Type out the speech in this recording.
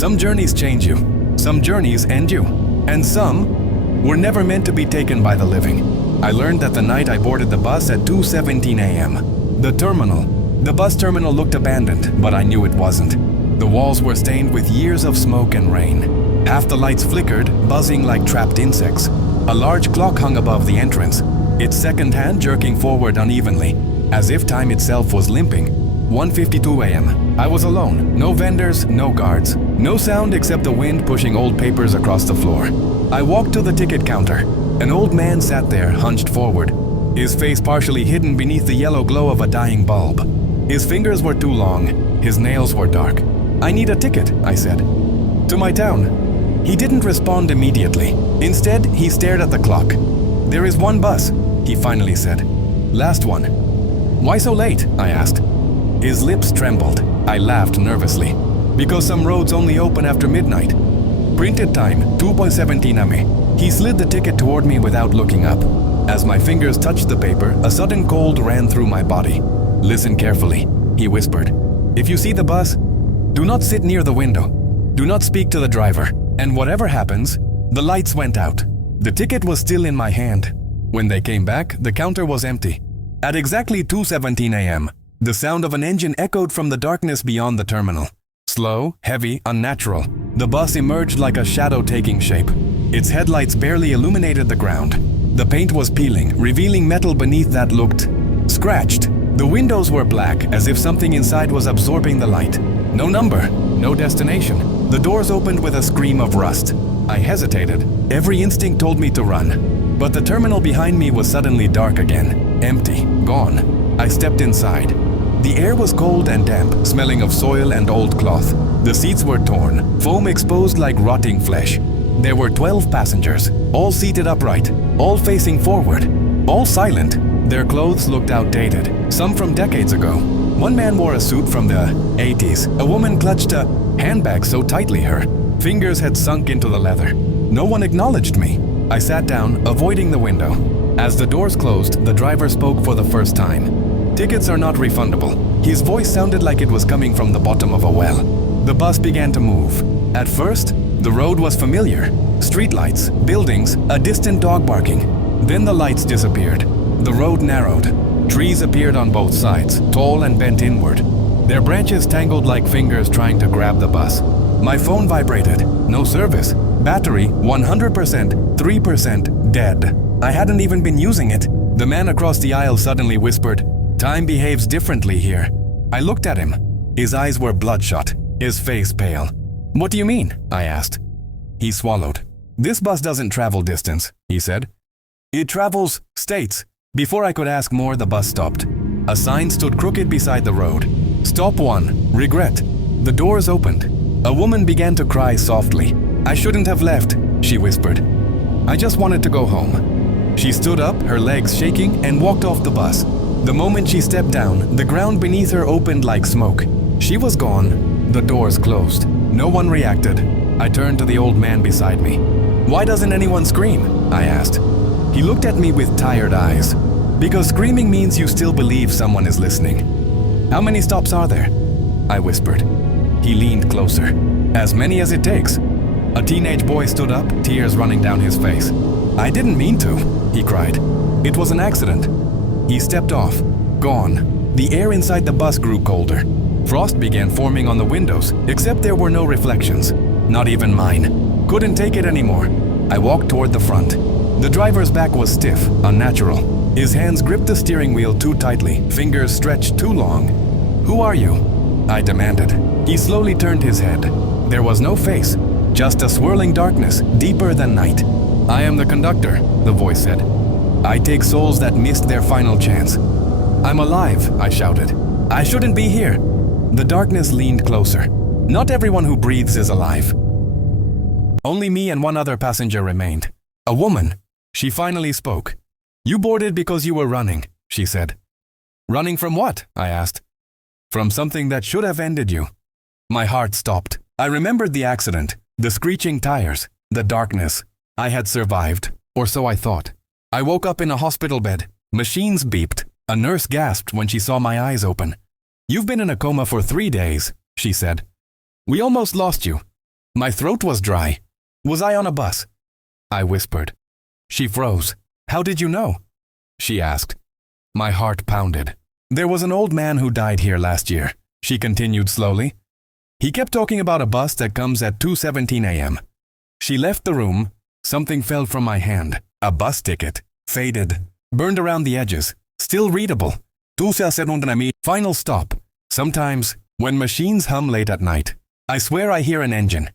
Some journeys change you, some journeys end you, and some were never meant to be taken by the living. I learned that the night I boarded the bus at 2:17 a.m. The bus terminal looked abandoned, but I knew it wasn't. The walls were stained with years of smoke and rain. Half the lights flickered, buzzing like trapped insects. A large clock hung above the entrance, its second hand jerking forward unevenly, as if time itself was limping. 1:52 a.m. I was alone. No vendors, no guards. No sound except the wind pushing old papers across the floor. I walked to the ticket counter. An old man sat there, hunched forward, his face partially hidden beneath the yellow glow of a dying bulb. His fingers were too long. His nails were dark. "I need a ticket," I said. "To my town." He didn't respond immediately. Instead, he stared at the clock. "There is one bus," he finally said. "Last one." "Why so late?" I asked. His lips trembled. I laughed nervously. "Because some roads only open after midnight." "Printed time, 2:17 am." He slid the ticket toward me without looking up. As my fingers touched the paper, a sudden cold ran through my body. "Listen carefully," he whispered. "If you see the bus, do not sit near the window. Do not speak to the driver. And whatever happens," the lights went out. The ticket was still in my hand. When they came back, the counter was empty. At exactly 2:17 a.m., the sound of an engine echoed from the darkness beyond the terminal. Slow, heavy, unnatural, the bus emerged like a shadow taking shape. Its headlights barely illuminated the ground. The paint was peeling, revealing metal beneath that looked scratched. The windows were black, as if something inside was absorbing the light. No number, no destination. The doors opened with a scream of rust. I hesitated. Every instinct told me to run. But the terminal behind me was suddenly dark again. Empty, gone. I stepped inside. The air was cold and damp, smelling of soil and old cloth. The seats were torn, foam exposed like rotting flesh. There were 12 passengers, all seated upright, all facing forward, all silent. Their clothes looked outdated, some from decades ago. One man wore a suit from the 80s. A woman clutched a handbag so tightly her fingers had sunk into the leather. No one acknowledged me. I sat down, avoiding the window. As the doors closed, the driver spoke for the first time. "Tickets are not refundable." His voice sounded like it was coming from the bottom of a well. The bus began to move. At first, the road was familiar. Streetlights, buildings, a distant dog barking. Then the lights disappeared. The road narrowed. Trees appeared on both sides, tall and bent inward. Their branches tangled like fingers trying to grab the bus. My phone vibrated. No service. Battery 100%, 3% dead. I hadn't even been using it. The man across the aisle suddenly whispered, "Time behaves differently here." I looked at him. His eyes were bloodshot, his face pale. "What do you mean?" I asked. He swallowed. "This bus doesn't travel distance," he said. "It travels states." Before I could ask more, the bus stopped. A sign stood crooked beside the road. "Stop 1. Regret." The doors opened. A woman began to cry softly. "I shouldn't have left," she whispered. "I just wanted to go home." She stood up, her legs shaking, and walked off the bus. The moment she stepped down, the ground beneath her opened like smoke. She was gone. The doors closed. No one reacted. I turned to the old man beside me. "Why doesn't anyone scream?" I asked. He looked at me with tired eyes. "Because screaming means you still believe someone is listening." "How many stops are there?" I whispered. He leaned closer. "As many as it takes." A teenage boy stood up, tears running down his face. "I didn't mean to," he cried. "It was an accident." He stepped off. Gone. The air inside the bus grew colder. Frost began forming on the windows, except there were no reflections. Not even mine. Couldn't take it anymore. I walked toward the front. The driver's back was stiff, unnatural. His hands gripped the steering wheel too tightly, fingers stretched too long. "Who are you?" I demanded. He slowly turned his head. There was no face, just a swirling darkness, deeper than night. "I am the conductor," the voice said. "I take souls that missed their final chance." "I'm alive," I shouted. "I shouldn't be here." The darkness leaned closer. Not everyone who breathes is alive. Only me and one other passenger remained. A woman. She finally spoke. "You boarded because you were running," she said. "Running from what?" I asked. "From something that should have ended you." My heart stopped. I remembered the accident, the screeching tires, the darkness. I had survived, or so I thought. I woke up in a hospital bed. Machines beeped. A nurse gasped when she saw my eyes open. "You've been in a coma for 3 days," she said. "We almost lost you." My throat was dry. Was I on a bus? I whispered. She froze. How did you know? She asked. My heart pounded. There was an old man who died here last year, she continued slowly. He kept talking about a bus that comes at 2:17 a.m. She left the room. Something fell from my hand. A bus ticket. Faded. Burned around the edges. Still readable. Final stop. Sometimes, when machines hum late at night, I swear I hear an engine.